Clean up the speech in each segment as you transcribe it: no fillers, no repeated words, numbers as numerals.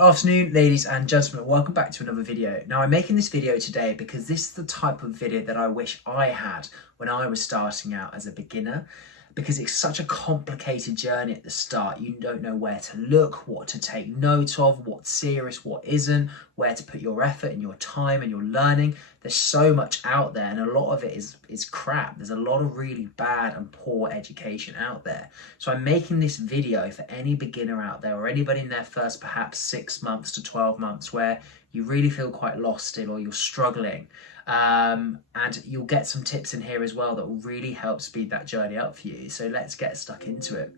Afternoon, ladies and gentlemen, welcome back to another video. Now, I'm making this video today because this is the type of video that I wish I had when I was starting out as a beginner, because it's such a complicated journey at the start. You don't know where to look, what to take note of, what's serious, what isn't, where to put your effort and your time and your learning. There's so much out there, and a lot of it is crap. There's a lot of really bad and poor education out there. So I'm making this video for any beginner out there, or anybody in their first perhaps 6 months to 12 months where you really feel quite lost still, or you're struggling. And you'll get some tips in here as well that will really help speed that journey up for you. So let's get stuck into it.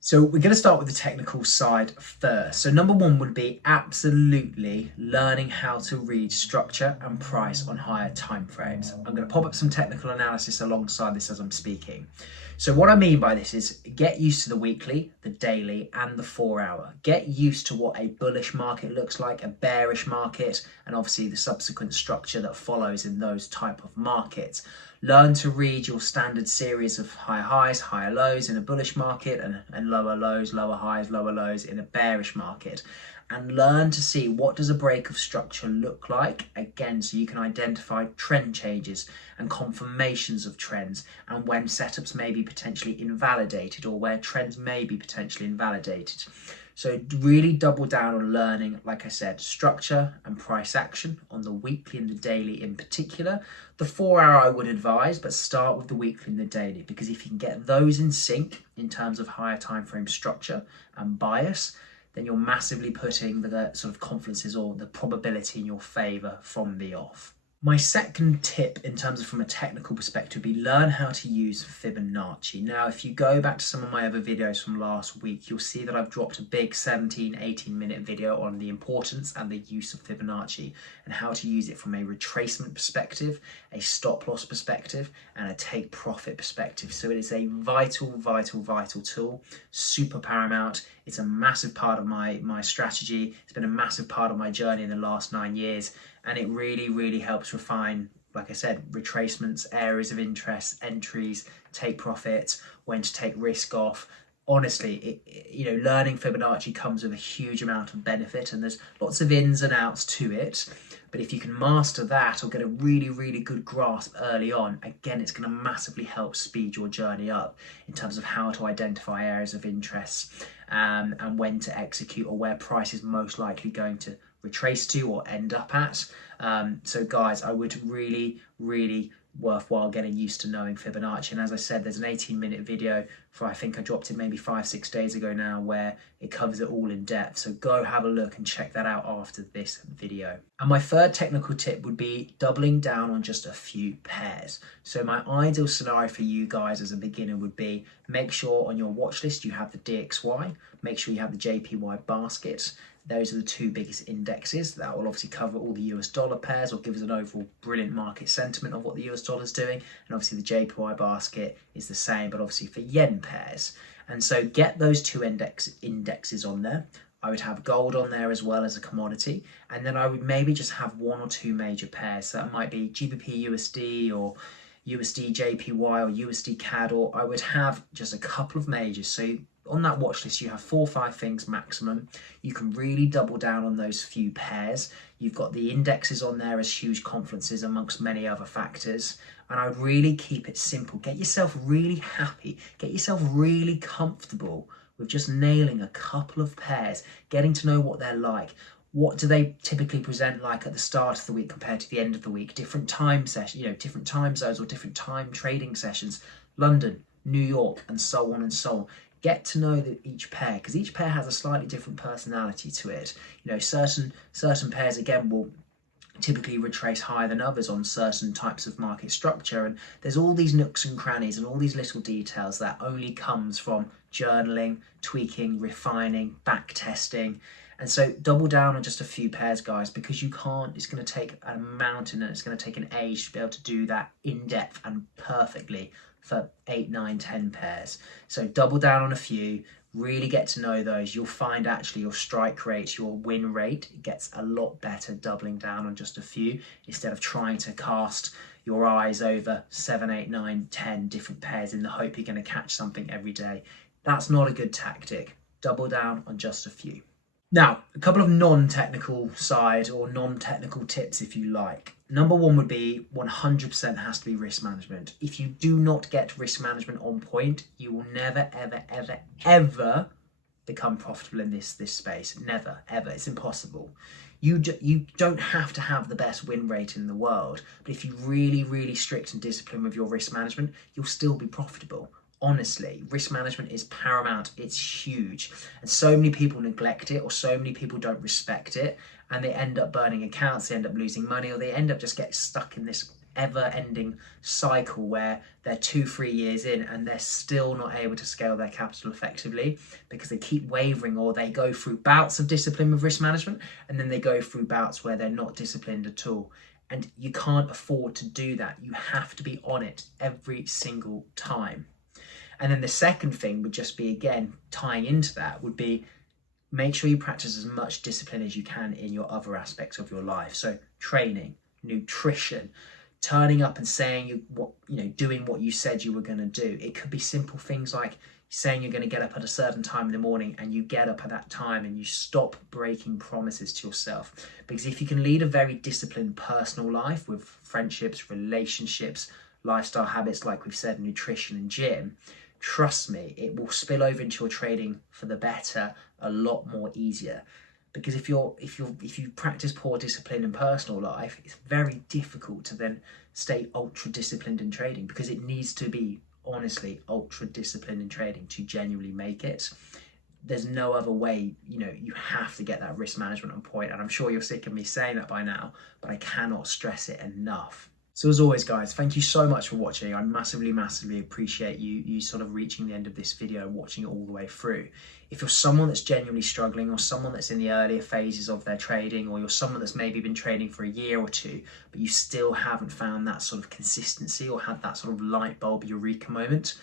So we're going to start with the technical side first. So number one would be absolutely learning how to read structure and price on higher timeframes. I'm going to pop up some technical analysis alongside this as I'm speaking. So what I mean by this is get used to the weekly, the daily and the 4-hour. Get used to what a bullish market looks like, a bearish market, and obviously the subsequent structure that follows in those type of markets. Learn to read your standard series of higher highs, higher lows in a bullish market, and lower lows, lower highs, lower lows in a bearish market. And learn to see what does a break of structure look like, again, so you can identify trend changes and confirmations of trends, and when setups may be potentially invalidated or where trends may be potentially invalidated. So really double down on learning, like I said, structure and price action on the weekly and the daily in particular. The 4-hour I would advise, but start with the weekly and the daily, because if you can get those in sync in terms of higher time frame structure and bias, then you're massively putting the sort of confidences or the probability in your favor from the off. My second tip in terms of from a technical perspective would be learn how to use Fibonacci. Now, if you go back to some of my other videos from last week, you'll see that I've dropped a big 17-18 minute video on the importance and the use of Fibonacci and how to use it from a retracement perspective, a stop loss perspective, and a take profit perspective. So it is a vital tool, super paramount. It's a massive part of my strategy. It's been a massive part of my journey in the last 9 years. And it really helps refine, like I said, retracements, areas of interest, entries, take profits, when to take risk off. Honestly, learning Fibonacci comes with a huge amount of benefit, and there's lots of ins and outs to it. But if you can master that or get a really good grasp early on, again, it's going to massively help speed your journey up in terms of how to identify areas of interest and when to execute, or where price is most likely going to retrace to or end up at. So guys, I would really worthwhile getting used to knowing Fibonacci. And as I said, there's an 18-minute video for, I think I dropped it maybe 5-6 days ago now, where it covers it all in depth. So go have a look and check that out after this video. And my third technical tip would be doubling down on just a few pairs. So my ideal scenario for you guys as a beginner would be, make sure on your watch list you have the DXY, make sure you have the JPY basket. Those are the two biggest indexes. That will obviously cover all the US dollar pairs, or give us an overall brilliant market sentiment of what the US dollar is doing. And obviously the JPY basket is the same, but obviously for yen pairs. And so get those two indexes on there. I would have gold on there as well as a commodity. And then I would maybe just have one or two major pairs. So that might be GBP USD, or USD JPY, or USD CAD, or I would have just a couple of majors. So on that watch list, you have 4 or 5 things maximum. You can really double down on those few pairs. You've got the indexes on there as huge conferences amongst many other factors. And I would really keep it simple. Get yourself really happy. Get yourself really comfortable with just nailing a couple of pairs, getting to know what they're like. What do they typically present like at the start of the week compared to the end of the week? Different time sessions, different time zones or different time trading sessions. London, New York, and so on and so on. Get to know each pair, because each pair has a slightly different personality to it. Certain pairs, again, will typically retrace higher than others on certain types of market structure. And there's all these nooks and crannies and all these little details that only comes from journaling, tweaking, refining, back testing. And so double down on just a few pairs, guys, because you can't, it's going to take a mountain and it's going to take an age to be able to do that in depth and perfectly for 8, 9, 10 pairs. So double down on a few, really get to know those. You'll find actually your strike rate, your win rate gets a lot better doubling down on just a few, instead of trying to cast your eyes over 7, 8, 9, 10 different pairs in the hope you're going to catch something every day. That's not a good tactic. Double down on just a few. Now, a couple of non-technical side or non-technical tips, if you like. Number one would be 100% has to be risk management. If you do not get risk management on point, you will never, ever, ever, ever become profitable in this space. Never, ever. It's impossible. You don't have to have the best win rate in the world, but if you're really, really strict and disciplined with your risk management, you'll still be profitable. Honestly, risk management is paramount. It's huge. And so many people neglect it, or so many people don't respect it, and they end up burning accounts, they end up losing money, or they end up just getting stuck in this ever-ending cycle where they're 2-3 years in and they're still not able to scale their capital effectively because they keep wavering, or they go through bouts of discipline with risk management and then they go through bouts where they're not disciplined at all. And you can't afford to do that. You have to be on it every single time. And then the second thing would just be, again, tying into that, would be make sure you practice as much discipline as you can in your other aspects of your life. So training, nutrition, turning up and saying doing what you said you were going to do. It could be simple things like saying you're going to get up at a certain time in the morning and you get up at that time, and you stop breaking promises to yourself. Because if you can lead a very disciplined personal life with friendships, relationships, lifestyle habits, like we've said, nutrition and gym, trust me, it will spill over into your trading for the better a lot more easier. Because if you practice poor discipline in personal life, it's very difficult to then stay ultra disciplined in trading, because it needs to be, honestly, ultra disciplined in trading to genuinely make it. There's no other way. You have to get that risk management on point, and I'm sure you're sick of me saying that by now, but I cannot stress it enough. So as always, guys, thank you so much for watching. I massively, massively appreciate you sort of reaching the end of this video and watching it all the way through. If you're someone that's genuinely struggling, or someone that's in the earlier phases of their trading, or you're someone that's maybe been trading for a year or two, but you still haven't found that sort of consistency or had that sort of light bulb eureka moment,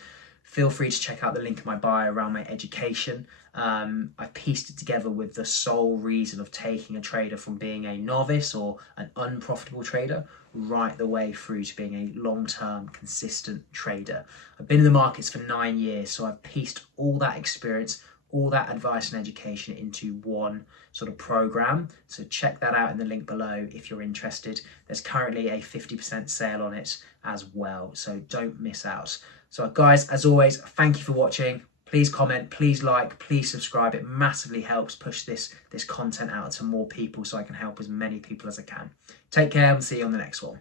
feel free to check out the link in my bio around my education. I've pieced it together with the sole reason of taking a trader from being a novice or an unprofitable trader right the way through to being a long-term consistent trader. I've been in the markets for 9 years, so I've pieced all that experience, all that advice and education into one sort of program. So check that out in the link below if you're interested. There's currently a 50% sale on it as well, so don't miss out. So guys, as always, thank you for watching. Please comment, please like, please subscribe. It massively helps push this content out to more people so I can help as many people as I can. Take care and see you on the next one.